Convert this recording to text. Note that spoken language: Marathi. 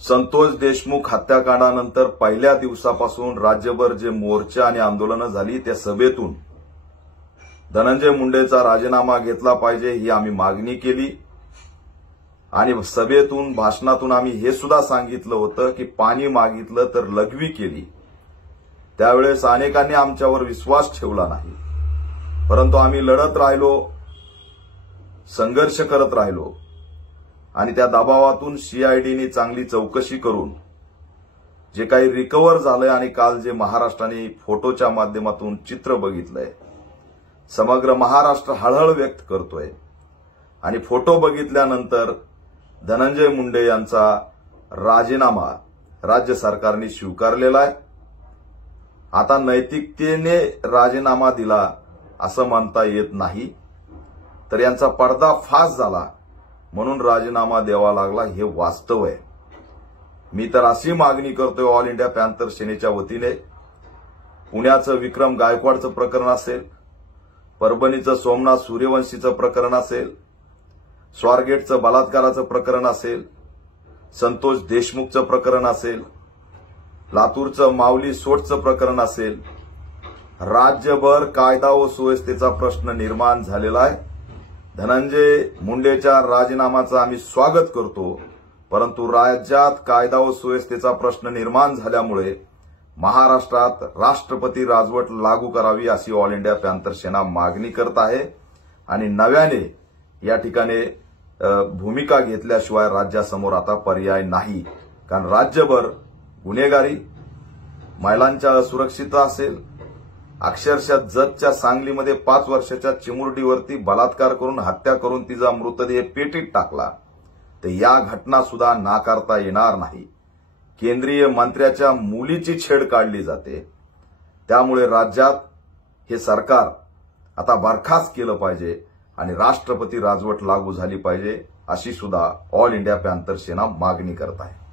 संतोष देशमुख हत्याकांडानंतर पहिल्या दिवसापासून राज्यभर जे मोर्चे आणि आंदोलनं झाली त्या सभेतून धनंजय मुंडेचा राजीनामा घेतला पाहिजे ही आम्ही मागणी केली आणि सभेतून भाषणातून आम्ही हे सुद्धा सांगितलं होतं की पाणी मागितलं तर लघवी केली। त्यावेळेस अनेकांनी आमच्यावर विश्वास ठेवला नाही, परंतु आम्ही लढत राहिलो, संघर्ष करत राहिलो आणि त्या दबावातून सीआयडीने चांगली चौकशी करून जे काही रिकव्हर झालंय आणि काल जे महाराष्ट्राने फोटोच्या माध्यमातून चित्र बघितलंय, समग्र महाराष्ट्र हळहळ व्यक्त करतोय आणि फोटो बघितल्यानंतर धनंजय मुंडे यांचा राजीनामा राज्य सरकारने स्वीकारलेला आहे। आता नैतिकतेने राजीनामा दिला असं म्हणता येत नाही, तर यांचा पर्दाफाश झाला म्हणून राजीनामा द्यावा लागला हे वास्तव आहे। मी तर अशी मागणी करतोय ऑल इंडिया पॅंथर सेनेच्या वतीने, पुण्याचं विक्रम गायकवाडचं प्रकरण असेल, परभणीचं सोमनाथ सूर्यवंशीचं प्रकरण असेल, स्वारगेटचं बलात्काराचं प्रकरण असेल, संतोष देशमुखचं प्रकरण असेल, लातूरचं माऊली सोटचं प्रकरण असेल, राज्यभर कायदा व सुव्यवस्थेचा प्रश्न निर्माण झालेला आहे। धनंजय मुंडेच्या राजीनाम्याचं आम्ही स्वागत करतो, परंतु राज्यात कायदा व सुव्यवस्थेचा प्रश्न निर्माण झाल्यामुळे महाराष्ट्रात राष्ट्रपती राजवट लागू करावी अशी ऑल इंडिया पॅंथर सेना मागणी करत आहे आणि नव्याने या ठिकाणी भूमिका घेतल्याशिवाय राज्यासमोर आता पर्याय नाही। कारण राज्यभर गुन्हेगारी, महिलांच्या असुरक्षितता असेल, अक्षरशः जतच्या सांगलीमध्ये 5 वर्षाच्या चिमुरडीवरती बलात्कार करून हत्या करून तिचा मृतदेह पेटीत टाकला, तर या घटना सुद्धा नाकारता येणार नाही। केंद्रीय मंत्र्याच्या मुलीची छेड काढली जाते, त्यामुळे राज्यात हे सरकार आता बरखास्त केलं पाहिजे आणि राष्ट्रपती राजवट लागू झाली पाहिजे अशी सुद्धा ऑल इंडिया पॅंथर सेना मागणी करत आहे।